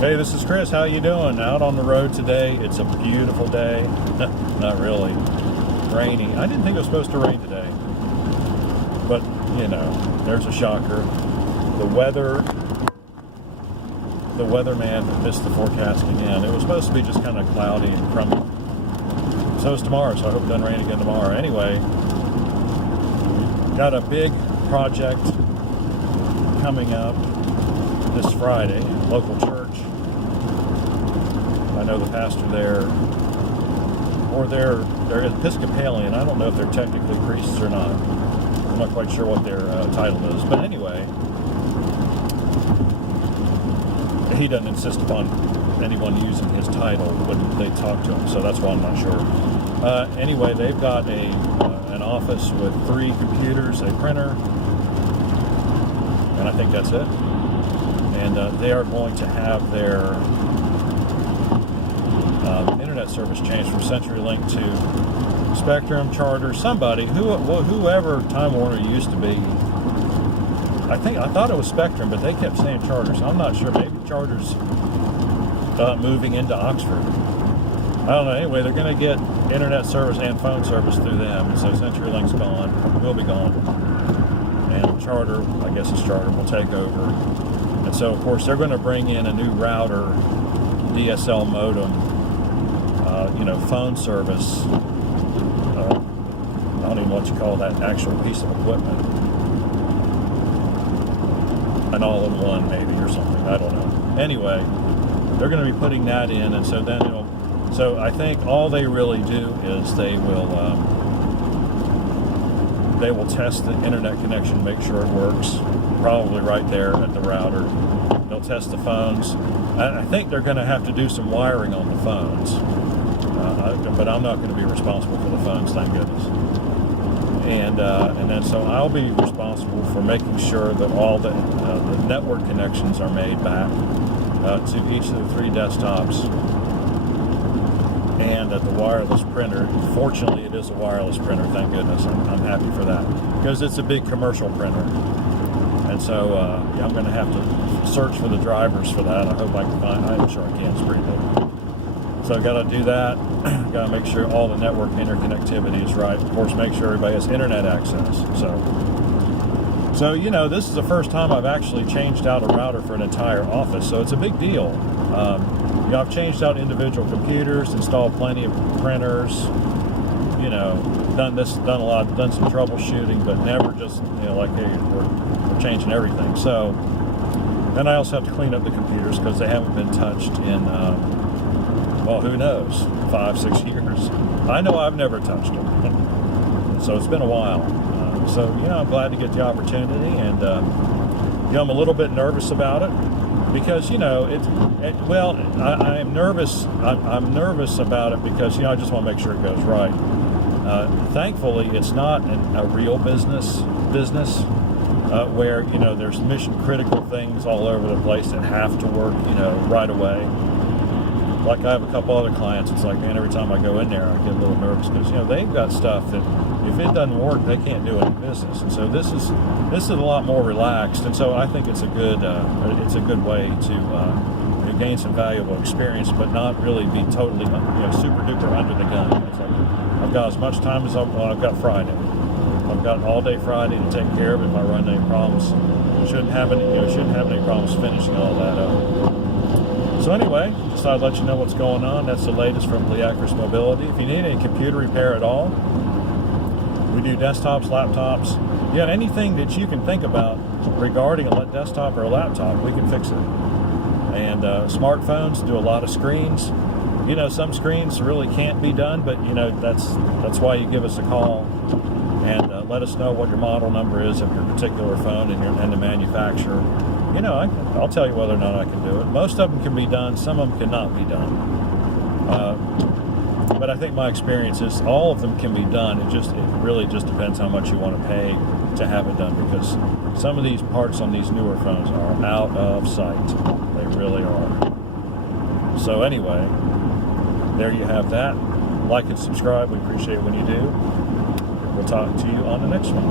Hey, this is Chris. How you doing? Out on the road today. It's a beautiful day. Not really. Rainy. I didn't think it was supposed to rain today. But, you know, there's a shocker. The weatherman missed the forecast again. It was supposed to be just kind of cloudy and crummy. So it's tomorrow, so I hope it doesn't rain again tomorrow. Anyway, got a big project coming up this Friday, local church. I know the pastor there, or they're Episcopalian. I don't know if they're technically priests or not. I'm not quite sure what their title is. But anyway, he doesn't insist upon anyone using his title when they talk to him, so that's why I'm not sure. Anyway, they've got an office with 3 computers, a printer, and I think that's it. And they are going to have their internet service changed from CenturyLink to Spectrum, Charter, somebody, whoever Time Warner used to be. I thought it was Spectrum, but they kept saying Charter, so I'm not sure. Maybe Charter's moving into Oxford. I don't know. Anyway, they're going to get internet service and phone service through them, and so CenturyLink's gone, will be gone, and Charter, I guess it's Charter, will take over. And so, of course, they're going to bring in a new router, DSL modem, phone service. I don't even know what you call that actual piece of equipment. An all-in-one, maybe, or something. I don't know. Anyway, they're going to be putting that in, and so then So I think all they really do is they will test the internet connection, make sure it works, probably right there at the router. They'll test the phones. I think they're going to have to do some wiring on the phones, but I'm not going to be responsible for the phones, thank goodness. And then so I'll be responsible for making sure that all the network connections are made back to each of the 3 desktops, and that the wireless printer, fortunately it is a wireless printer, thank goodness, I'm happy for that, because it's a big commercial printer. And so I'm going to have to search for the drivers for that. I hope I can find, I'm sure I can, it's pretty big. So I've got to do that, got to make sure all the network interconnectivity is right. Of course, make sure everybody has internet access. So this is the first time I've actually changed out a router for an entire office, so it's a big deal. I've changed out individual computers, installed plenty of printers, done some troubleshooting, but never just, like, hey, we're changing everything. So then I also have to clean up the computers because they haven't been touched in, who knows, 5-6 years. I know I've never touched them. So it's been a while. I'm glad to get the opportunity, and, I'm a little bit nervous about it. Because I'm nervous. I'm nervous about it because I just want to make sure it goes right. Thankfully, it's not a real business where there's mission critical things all over the place that have to work right away. Like I have a couple other clients. It's like, man, every time I go in there, I get a little nervous because they've got stuff that if it doesn't work, they can't do any business. And so this is a lot more relaxed. And so I think it's a good way to gain some valuable experience, but not really be totally super duper under the gun. It's like I've got as much time as I've got Friday. I've got all day Friday to take care of it if I run any problems. Shouldn't have any problems finishing all that up. So anyway, just thought I'd let you know what's going on. That's the latest from Leacris Mobility. If you need any computer repair at all, we do desktops, laptops. Anything that you can think about regarding a desktop or a laptop, we can fix it. And smartphones do a lot of screens. Some screens really can't be done, but that's why you give us a call and let us know what your model number is of your particular phone and the manufacturer. I'll tell you whether or not I can do it. Most of them can be done. Some of them cannot be done. But I think my experience is all of them can be done. It really just depends how much you want to pay to have it done, because some of these parts on these newer phones are out of sight. They really are. So anyway, there you have that. Like and subscribe. We appreciate it when you do. We'll talk to you on the next one.